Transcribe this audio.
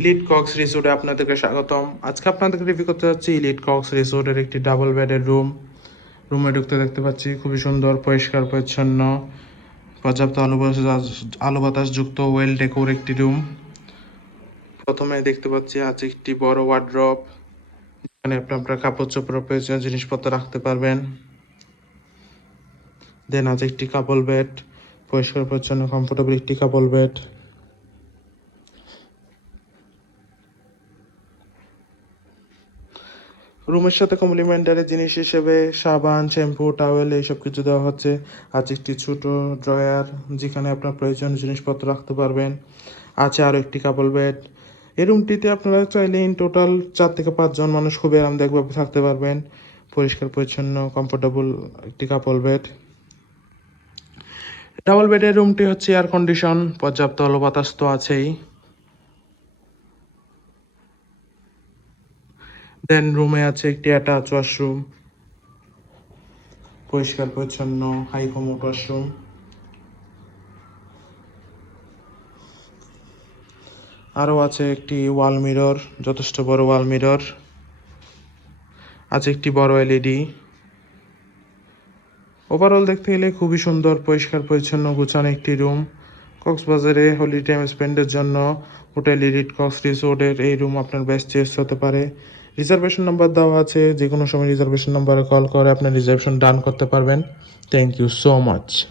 Elite Cox রিসোর্টে আপনাদেরকে স্বাগতম। আজকে আপনাদেরকে রিভিউ করতে যাচ্ছি ইলিট কক্স রিসোর্টের একটি ডাবল বেডের রুমে ঢুকতে দেখতে পাচ্ছি খুবই সুন্দর, পরিষ্কার পরিচ্ছন্ন, পর্যাপ্ত আলো বাতাস যুক্ত ওয়েল ডেকোর একটি রুম। প্রথমে দেখতে পাচ্ছি আছে একটি বড় ওয়ার্ড্রপ, এখানে আপনার কাপড় চোপড় প্রয়োজনীয় জিনিসপত্র রাখতে পারবেন। দেন আছে একটি কাপল বেড, পরিষ্কার পরিচ্ছন্ন কমফোর্টেবল একটি কাপল বেড। রুমের সাথে কমপ্লিমেন্টারি জিনিস হিসেবে সাবান, শ্যাম্পু, টাওয়েল এইসব কিছু দেওয়া হচ্ছে। আছে একটি ছোট ড্রয়ার, যেখানে আপনার প্রয়োজনীয় জিনিসপত্র রাখতে পারবেন। আছে আরও একটি কাপল বেড। এই রুমটিতে আপনারা চাইলে ইন টোটাল 4 থেকে 5 জন মানুষ খুবই আরামদায়কভাবে থাকতে পারবেন। পরিষ্কার পরিচ্ছন্ন কমফোর্টেবল একটি কাপল বেড। ডাবল বেডের রুমটি হচ্ছে এয়ার কন্ডিশন, পর্যাপ্ত আলো বাতাস তো আছেই। দেন রুমে আছে একটি অ্যাটাচ ওয়াশরুম, পরিষ্কার পরিচ্ছন্ন হাই কমোড ওয়াশরুম। আরও আছে একটি ওয়াল মিরর, যথেষ্ট বড় ওয়াল মিরর। আছে একটি বড় এলইডি। ওভারঅল দেখতে গেলে খুবই সুন্দর, পরিষ্কার পরিচ্ছন্ন, গুছানো একটি রুম। কক্সবাজারে হলিডে টাইম স্পেন্ডের জন্য হোটেল ইলিট কক্স রিসোর্টের এই রুম আপনার বেস্ট চয়েস হতে পারে। রিজার্ভেশন নাম্বার দেওয়া আছে, যে কোনো সময় রিজার্ভেশন নাম্বারে কল করে আপনি রিজার্ভেশন ডান করতে পারবেন। Thank you so much.